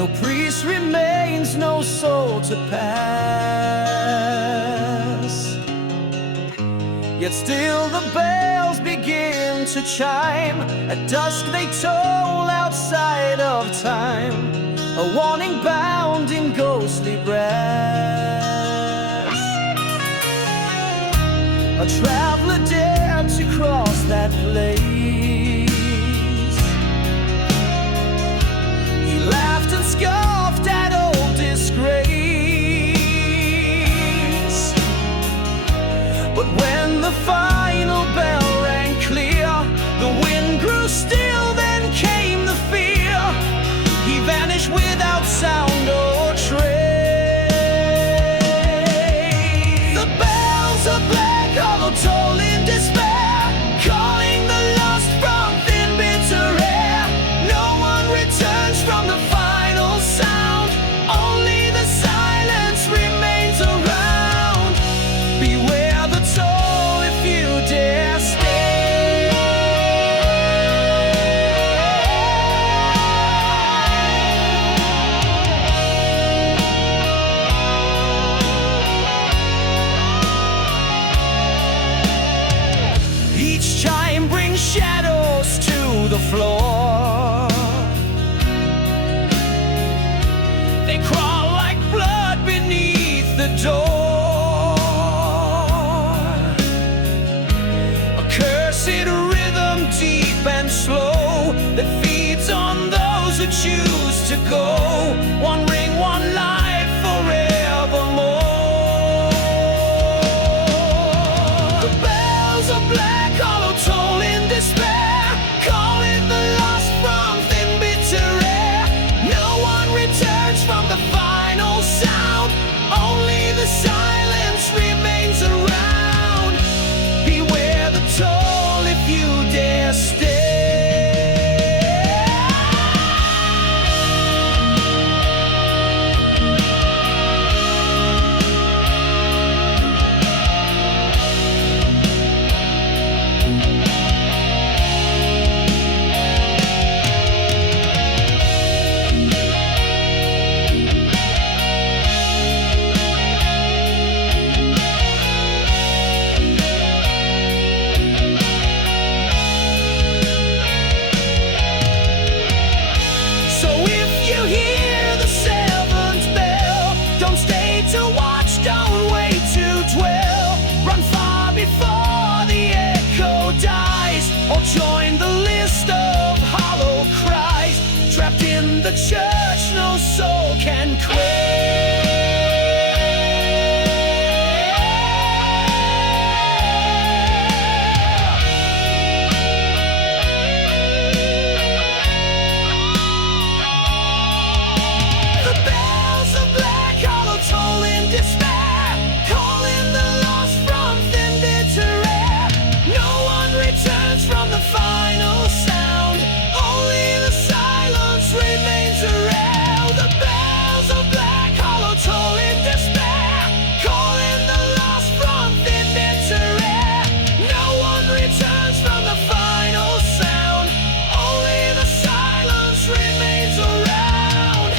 No priest remains, no soul to pass. Yet still the bells begin to chime. At dusk they toll outside of time, a warning bound in ghostly brass. A traveler dared to cross that place. He laughed and scoffed at old disgrace. But when the final bell rang clear, the wind grew still, then came the fear. He vanished without sound or trace. The bells of Black Hol toll in despair, calling the lost from thin bitter air. No one returns from the final sound, only the silence remains around. Beware the toll if you dare stay. Each chime brings shadows to the floor. They crawl like blood beneath the door. A cursed rhythm deep and slow that feeds on those who choose to go. One ring, one life forevermore. The bells of Black Hol toll in despair, calling the lost from thin bitter air. No one returns from the final sound, only the silence remains around. Beware the toll if you dare stay. So if you hear the seventh bell, don't stay to watch, don't wait to dwell. Run far before the echo dies, or join the list of hollow cries. Trapped in the church, no soul can quell. The bells of Black Hol toll in despair, calling the lost from thin bitter air. No one returns from the final sound, only the silence remains around. The bells of Black Hol toll in despair, calling the lost from thin bitter air. No one returns from the final sound, only the silence remains around.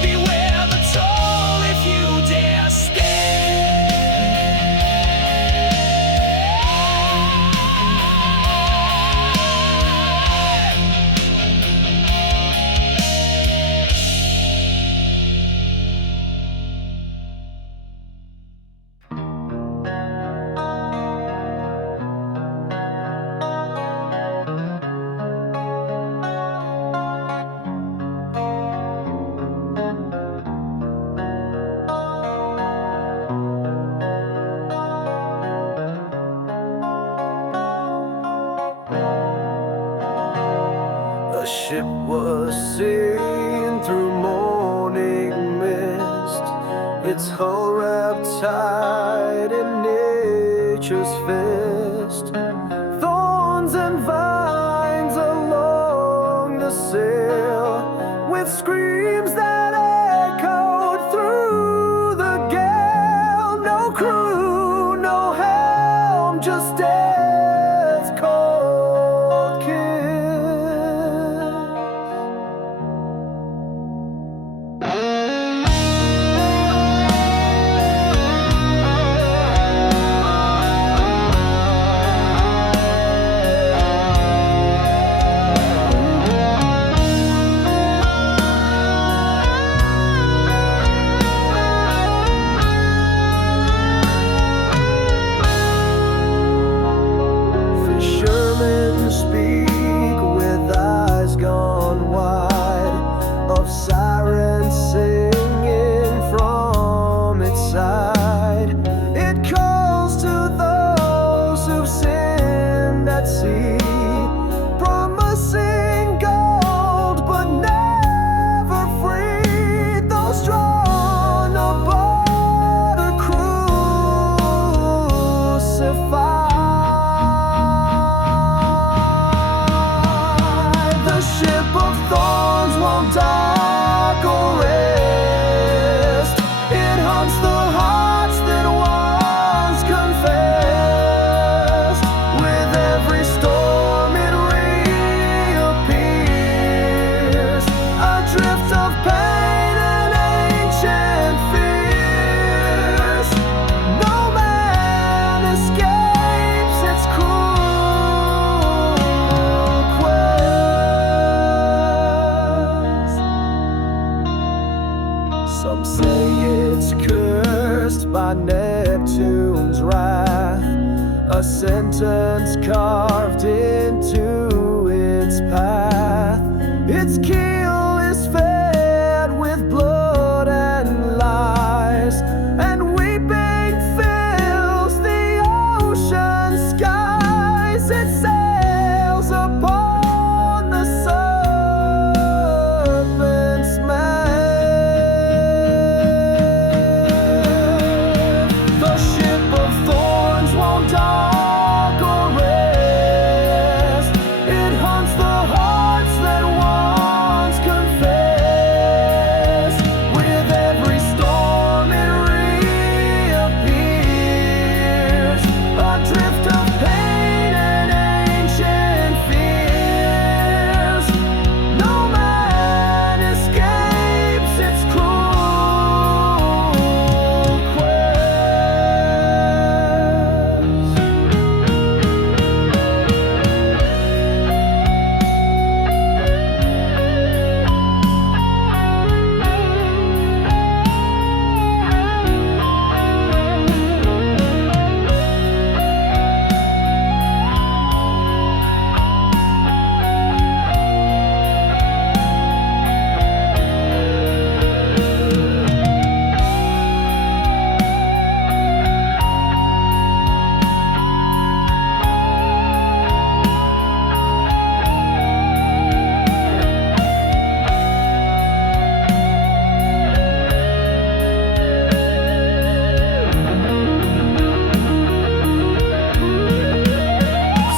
Beware the toll if you dare A ship was seen through morning mist, its hull wrapped tight in nature's fist. Thorns and vines along the sail, with screams that echoed through the gale. No crew, no helm, just death's cold kiss. of sirens singing from its side. It calls to those who've sinned at sea, promising gold but never free. Those drawn aboard are crucified. The ship of thorns won't dock or rest. It hunts the hearts that once confessed. With every storm it reappears, adrift of pain and ancient fears. No man escapes its cruel quest. Some say it's cursed by Neptune's wrath, a sentence carved into its path. Its keel is fed with blood and lies, and weeping fills the ocean skies. It sails upon the serpent's mane. The ship of thorns won't dock or rest. It hunts the hearts that once confessed. With every storm it reappears, adrift of pain and ancient fears. No man escapes its cruel quest.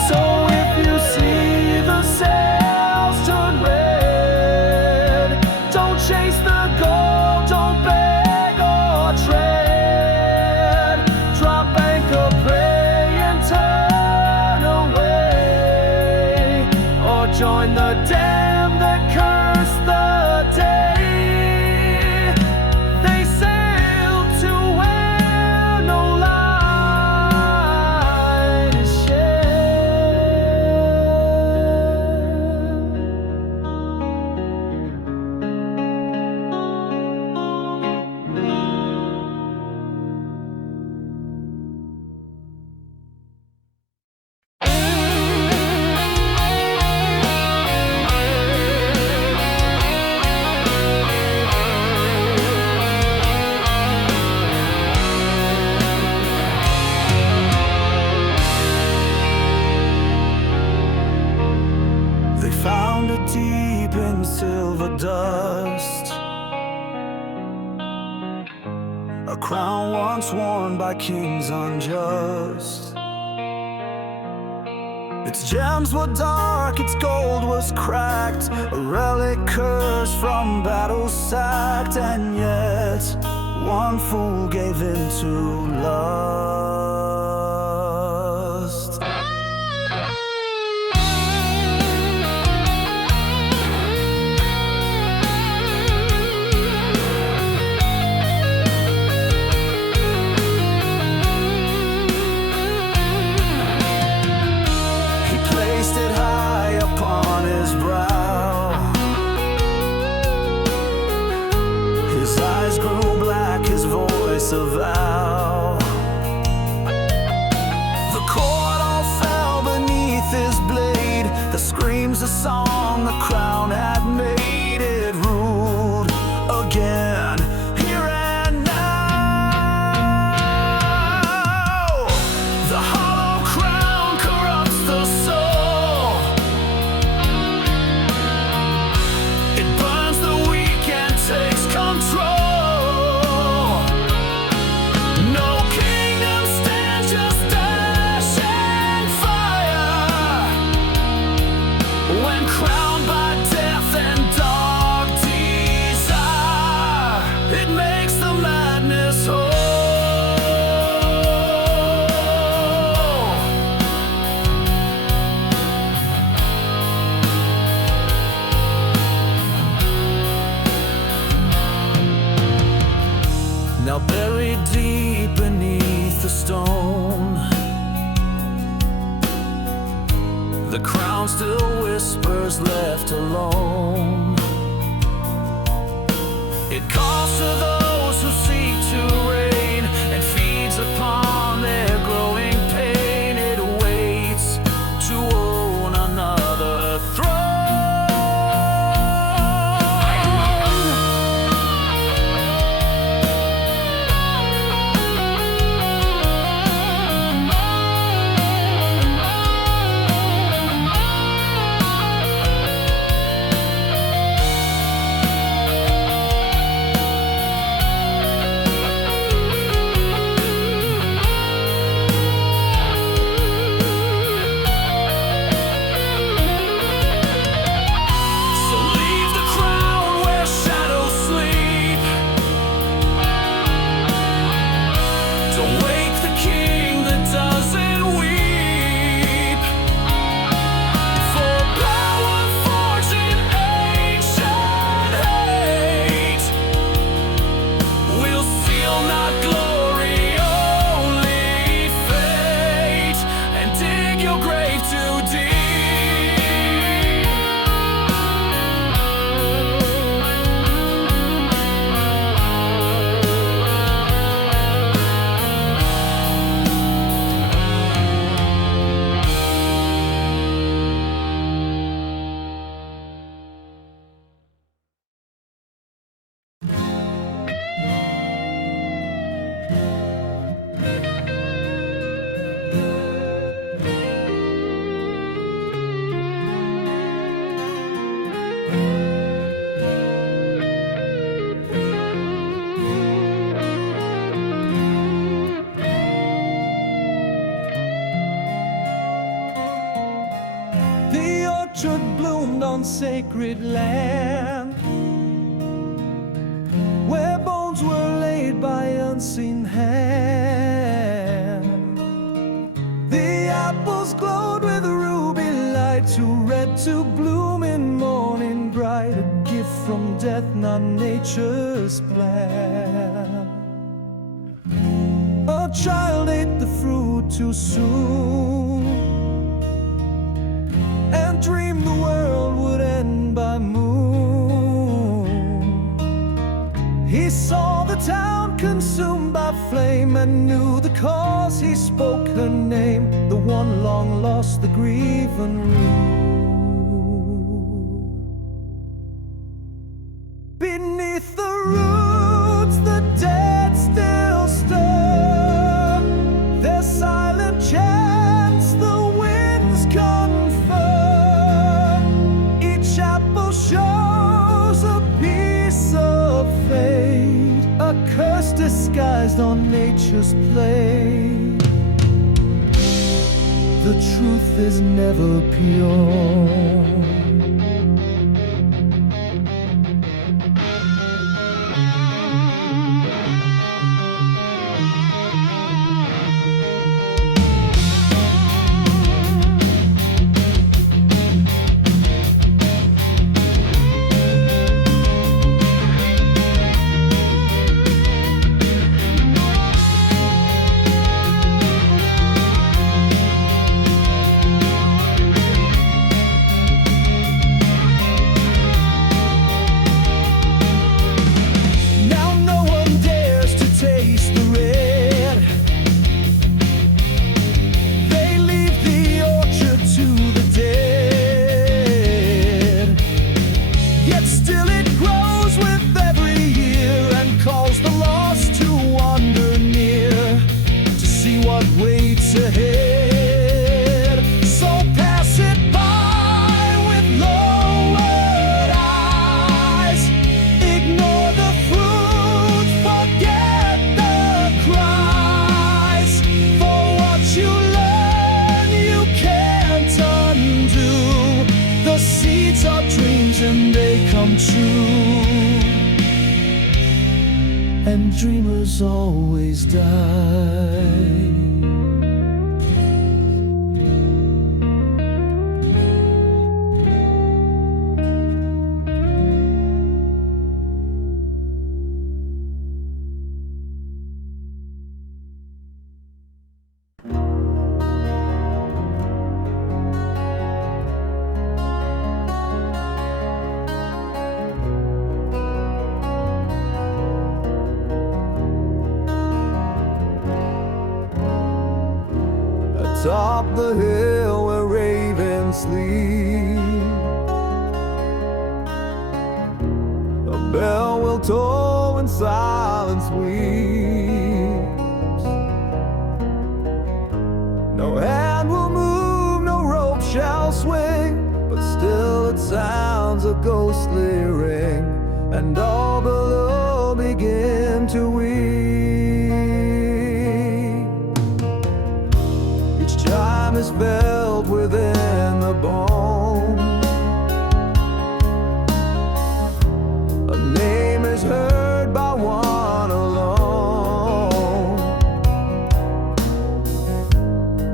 So if you see the sails turn red, don't chase the gold, don't beg or tread. Drop anchor, pray and turn away, or join the damned that curse the day. They sail to where no light is shed. They found it deep in silver dust, a crown once worn by kings unjust. Its gems were dark, its gold was cracked, a relic cursed from battles sacked. And yet one fool gave in to lust. He placed it high upon his brow. His eyes grew black, his voice a vow. The cord all fell beneath his blade, the screams a song the crown had made it rule. stone. The crown still whispers, left alone. It calls to those who seek to reign and feeds upon their growing pain. It waits to own another throne. Bloomed on sacred land, where bones were laid by unseen hand. The apples glowed with ruby light, too red to bloom in morning bright, a gift from death, not nature's plan. A child ate the fruit too soon and dreamed the world would end by moon. He saw the town consumed by flame and knew the cause. He spoke her name, the one long lost, the grieving rue. Beneath the roots the dead still stir, their silent chants the winds confirm. Each apple shows a piece of fate, a curse disguised on nature's plate. The truth is never pure. Ahead. So pass it by with lowered eyes. Ignore the fruit, forget the cries. For what you learn you can't undo. The seeds are dreams and they come true, and dreamers always die. atop the hill where ravens sleep. A bell will toll and silence weeps. No hand will move, no rope shall swing, but still it sounds a ghostly ring, and all below begin to weep. Each chime is felt within the bone. A name is heard by one alone.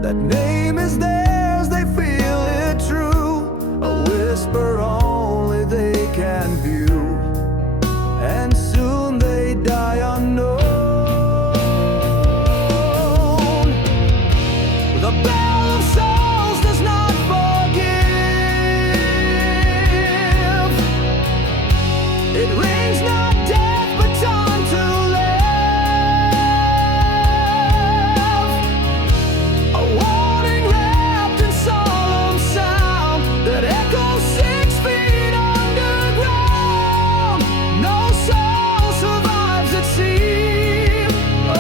That name is theirs, they feel it true, a whisper only they can view, and soon they die unknown. The bell of souls does not forgive. It rings not death but time to live. A warning wrapped in solemn sound that echoes 6 feet underground. No soul survives at sea. Oh.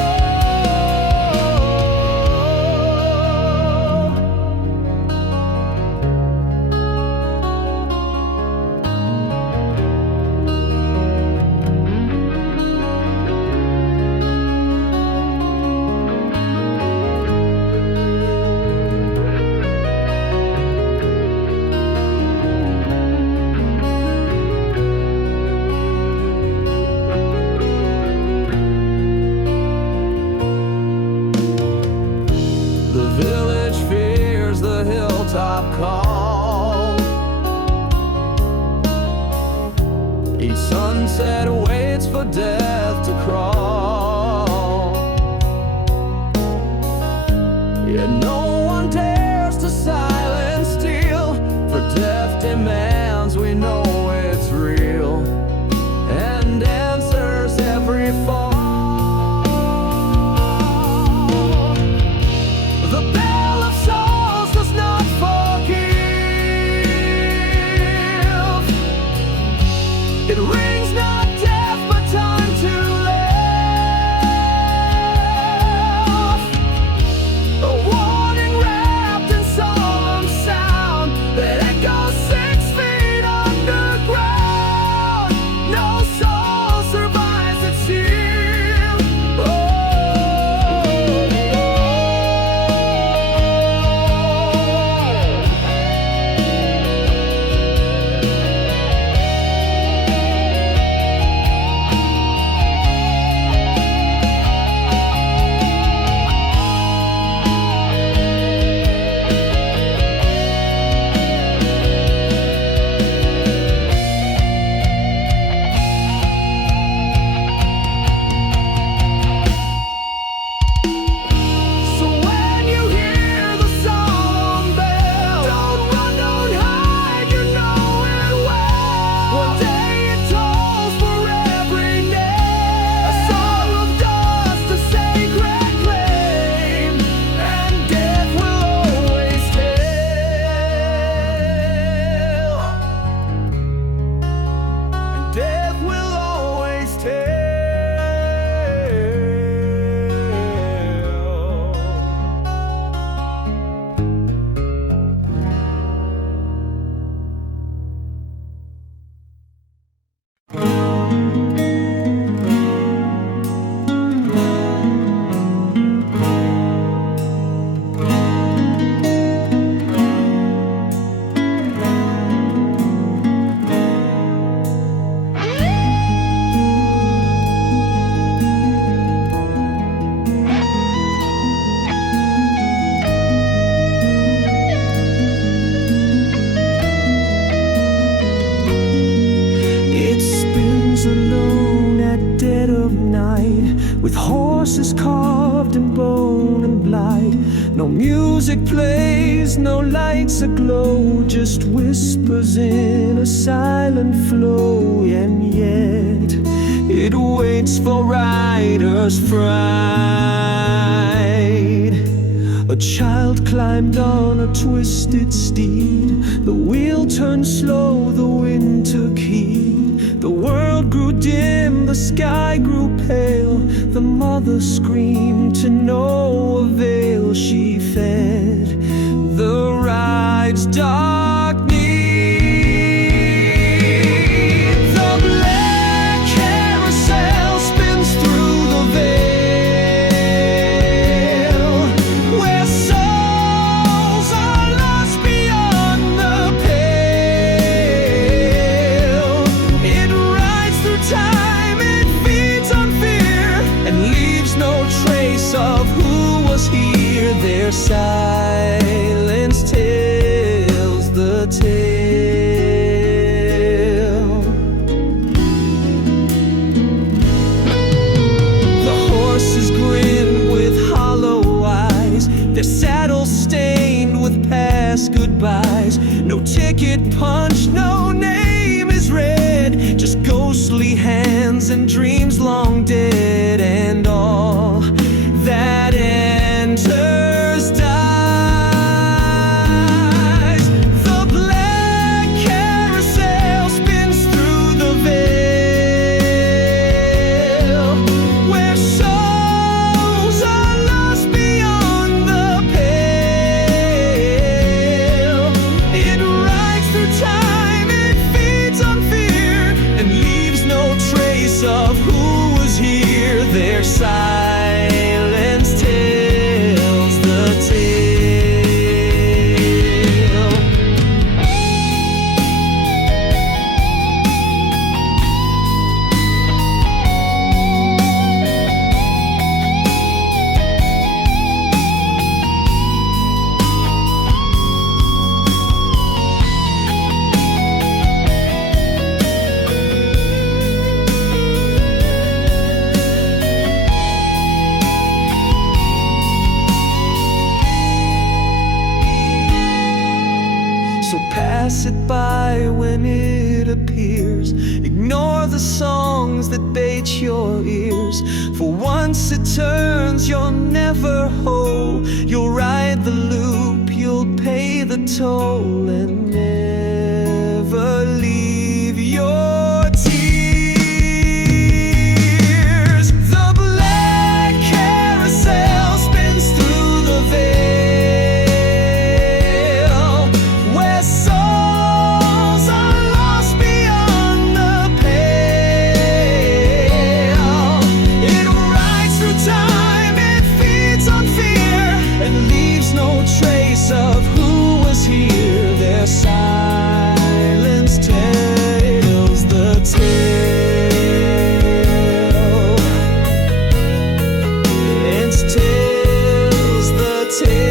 The village fears the hilltop call. Each sunset waits for death to crawl. Yet no one dares to silence steel, for death demands we know it's real, and answers every fall. The bell of souls does not forgive. It rings not death but time to live. A warning wrapped in solemn sound that echoes 6 feet underground. No soul survives its seal. Oh. So when you hear the solemn bell, don't run, don't hide, you know it well. One day it tolls for every name, a song of dust, a sacred claim, and death will always tell. And death will always tell. It spins alone at dead of night, with horses carved in bone and blight. No music plays, no lights aglow, just whispers in a silent flow. And yet it waits for riders' fright. A A child climbed on a twisted steed. The wheel turned slow, the wind took heed. The world grew dim, the sky grew pale. The mother screamed to no avail. She fed the ride's dark need. The black carousel spins through the veil, where souls are lost beyond the pale. It rides through time, it feeds on fear, and leaves no trace of who was here. Their silence tells the tale. The horses grin with hollow eyes, their saddles stained with past goodbyes. No ticket punched, no name is read, just ghostly hands and dreams long dead. And all that enters dies. The black carousel spins through the veil, where souls are lost beyond the pale. It rides through time, it feeds on fear, and leaves no trace of who was here. Their silence tells the tale. So pass it by when it appears. Ignore the songs that bait your ears. For once it turns, you're never whole. You'll ride the loop, you'll pay the toll, and never leave your tears. The black carousel spins through the veil, where souls are lost beyond the pale. It rides through time, it feeds on fear, and leaves no trace of who was here. Their silence tells the tale. It tells the tale.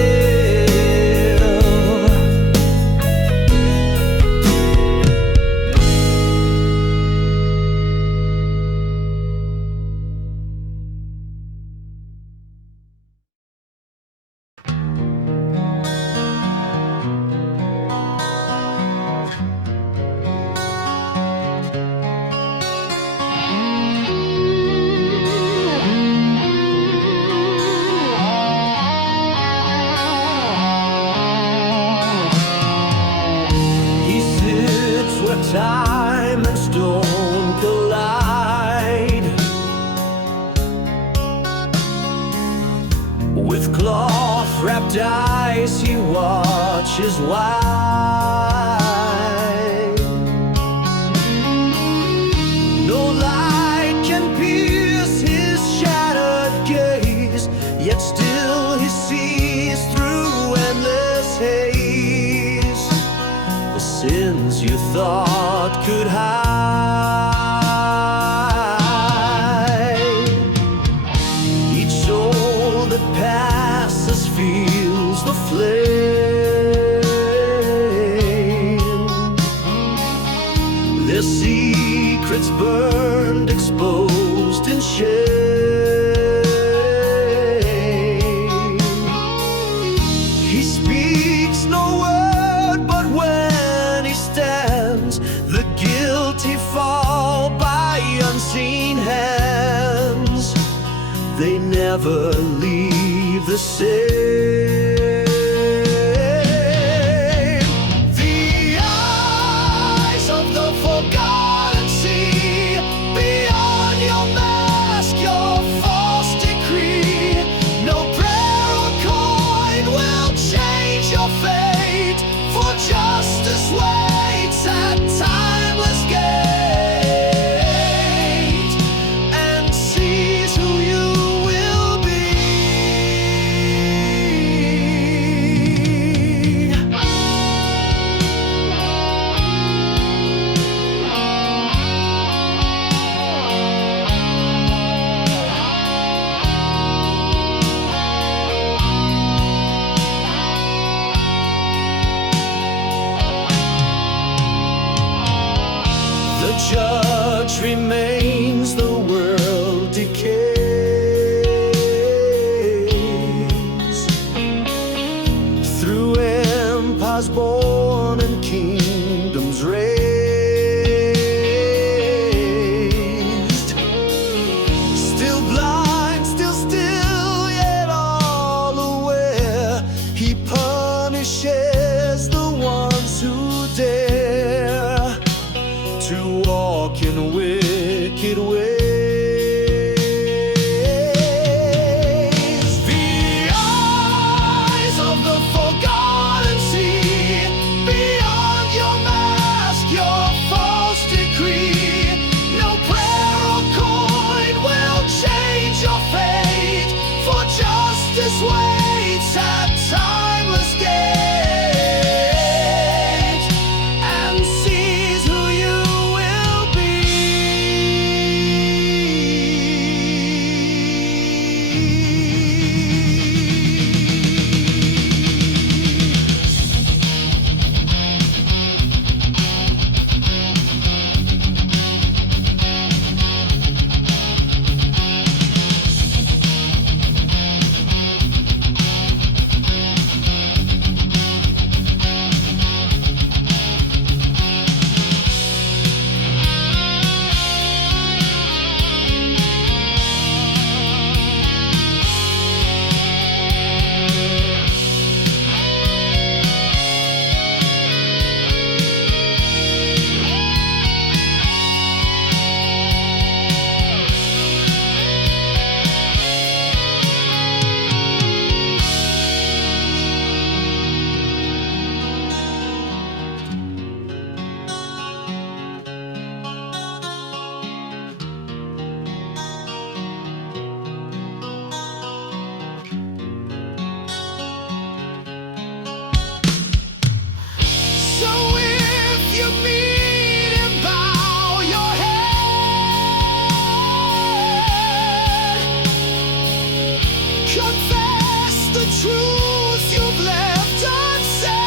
He sits where time and stone collide. With cloth-wrapped eyes, he watches wide. No light can pierce his shattered gaze, yet still he sees through endless haze the sins you thought could hide. Each soul that passes feels the flame. Their secrets burned, exposed in shame. He speaks no word, but when he stands, the guilty fall by unseen hands. They never leave the same. remains, the world decays. Through empires born and kingdoms raised, still blind, still still, yet all aware, he punishes the ones who dare to walk in wicked ways. The eyes of the forgotten see, beyond your mask, your false decree. No prayer or coin will change your fate, for justice waits at timeless gate and sees who you will be. So if you meet him, bow your head. Confess the truth you've left unsaid.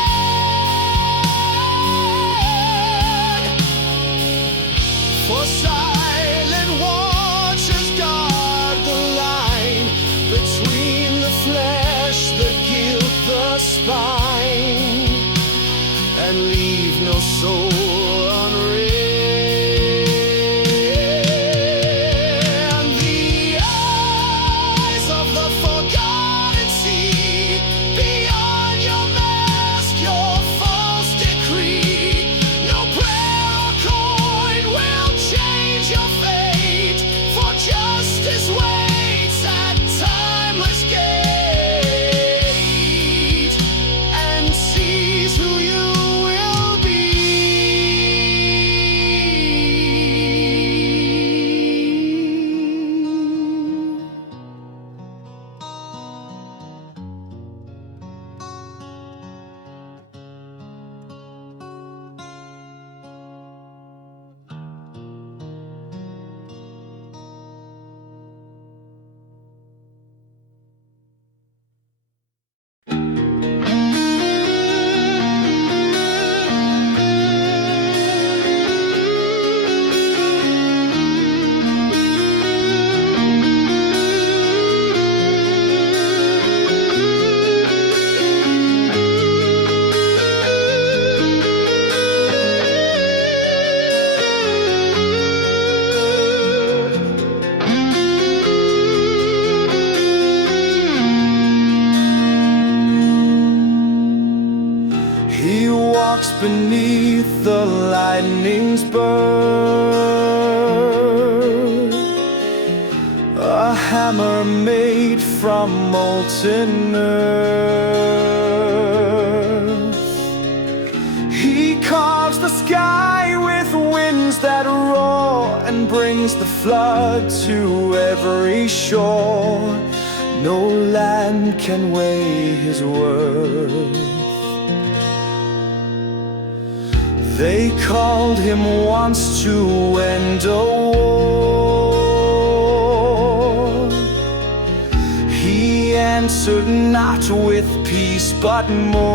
For silent watchers guard the line between the flesh, the guilt, the spine, and leave no soul unread. The eyes of the forgotten see, beyond your mask, your false decree. No prayer or coin will change your fate, for justice waits at timeless gate and sees who you will be. He walks beneath the lightning's birth, a hammer made from molten earth. He carves the sky with winds that roar and brings the flood to every shore. No land can weigh his worth. They called him once to end a war. He answered not with peace but more.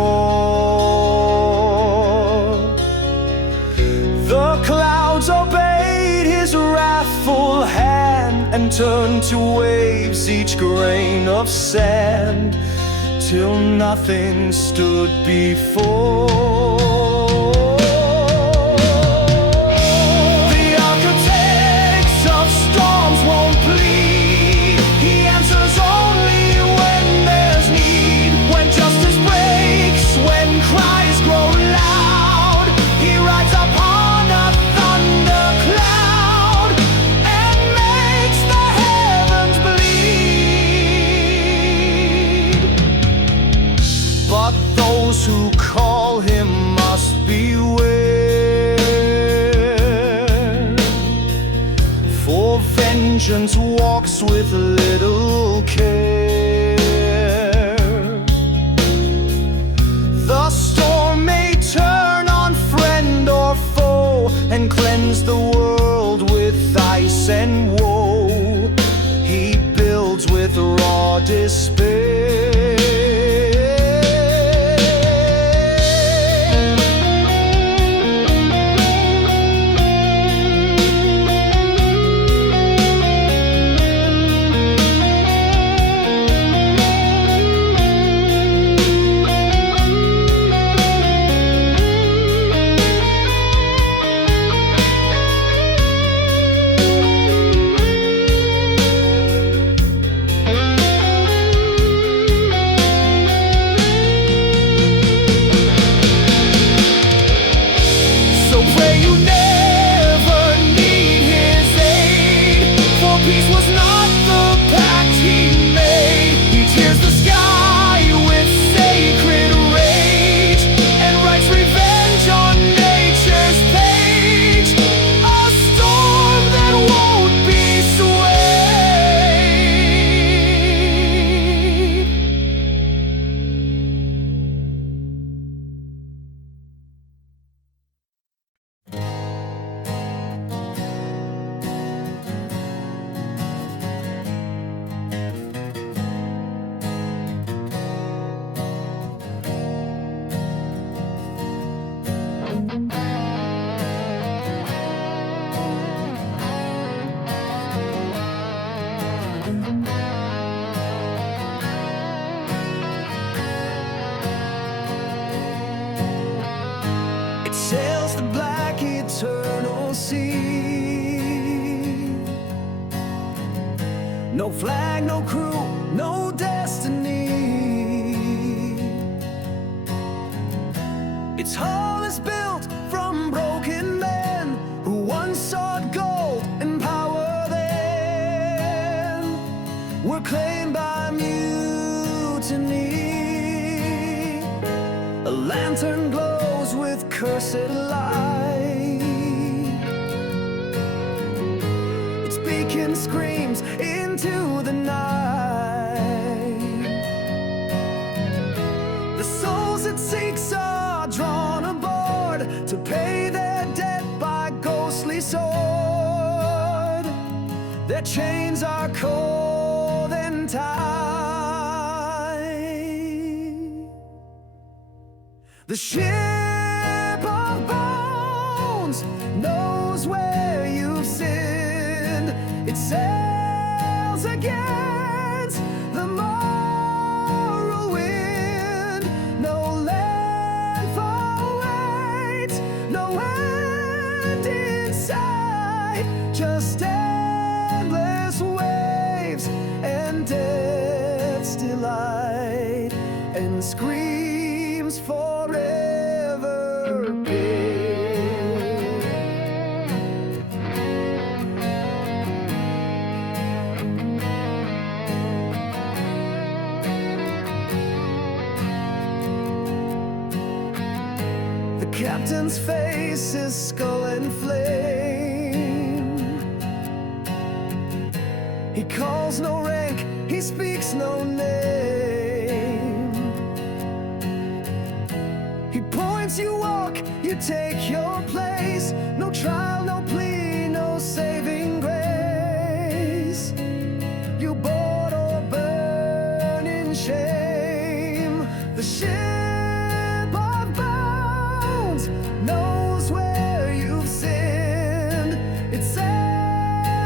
The clouds obeyed his wrath. wrathful hand and turned to waves each grain of sand, till nothing stood before. The architects of storms won't plead. He answers only when there's need. When justice breaks, when cries grow loud, he rides upon a thunder cloud and makes the heavens bleed. But those who call him must beware, for vengeance walks with little care. The storm may turn on friend or foe and cleanse the world with ice and woe. He builds with raw despair. It sails the black eternal sea. No flag, no crew, no destiny. Its hull is built from broken men who once sought gold and power, then were claimed by mutiny. A lantern glows with cursed light. Its beacon screams into the night. The souls it seeks are drawn aboard to pay their debt by ghostly sword. Their chains are cold and tight. The ship of bones knows where you've sinned. It sails against the moral wind. No land for weight, no end in sight. Just endless waves and death's delight, and screams forever paid. The captain's face is skull and flame. He calls no rank, he speaks no name. He points, you walk, you take your place. No trial, no plea, no saving grace. You board or burn in shame. The ship of bones knows where you've sinned. It sails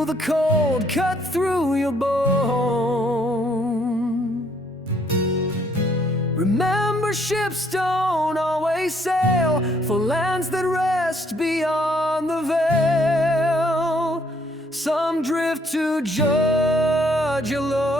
feel the cold cut through your bone. Remember, ships don't always sail for lands that rest beyond the veil. Some drift to judge alone.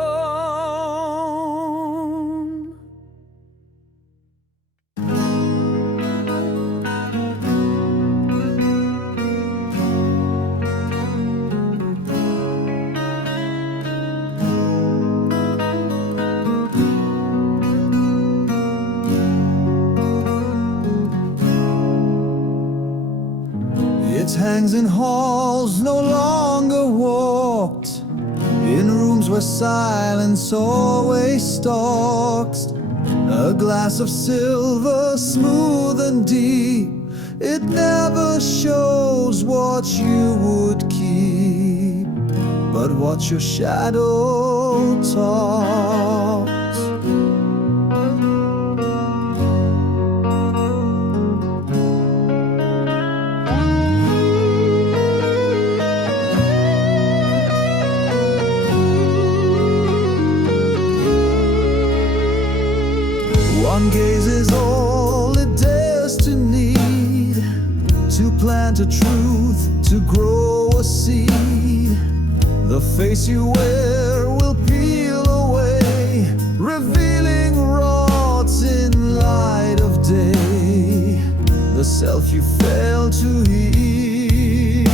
It hangs in halls no longer walked, in rooms where silence always stalks. A glass of silver, smooth and deep, it never shows what you would keep, but what your shadow talks. One gaze is all it dares to need, to plant a truth, to grow a seed. The face you wear will peel away, revealing rots in light of day, the self you fail to heed.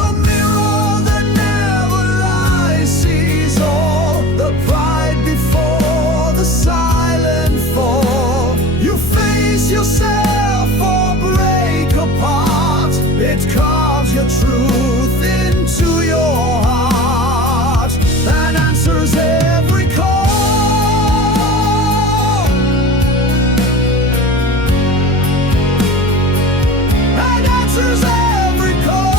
The mirror that never lies sees all the pride before the silent fall. You face yourself or break apart. It carves your truth into your heart and answers every call. And answers every call.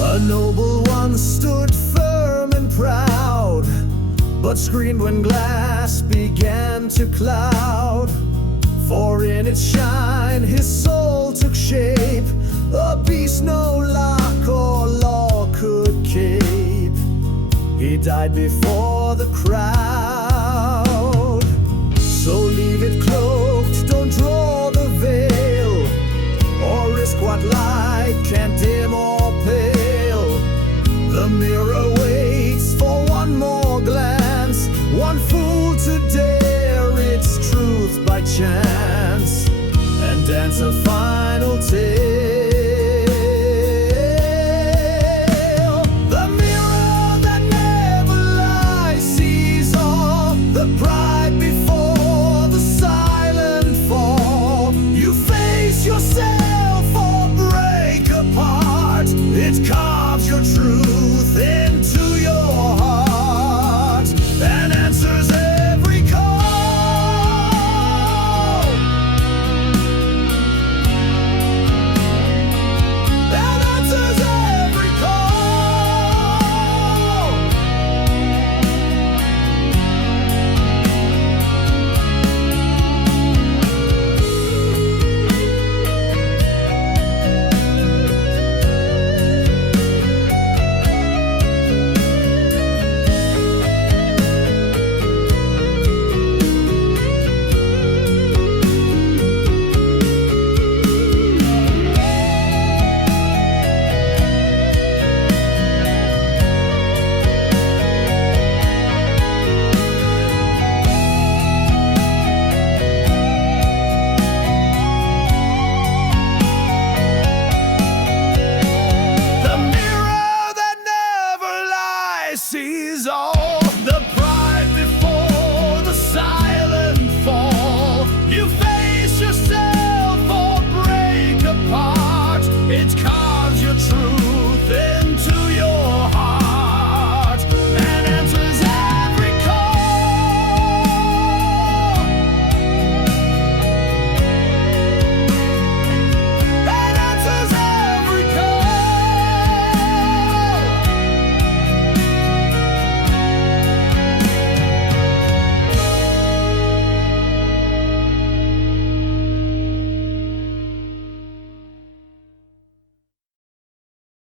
A noble one stood firm and proud, but screamed when glass began to cloud. For in its shine his soul took shape, a beast no lock or law could keep. He died before the crowd. So leave it cloaked, don't draw the veil, or risk what light can't dim or pale. The mirror waits for one more glance, one fool to dare its truth by chance, and dance a final tale.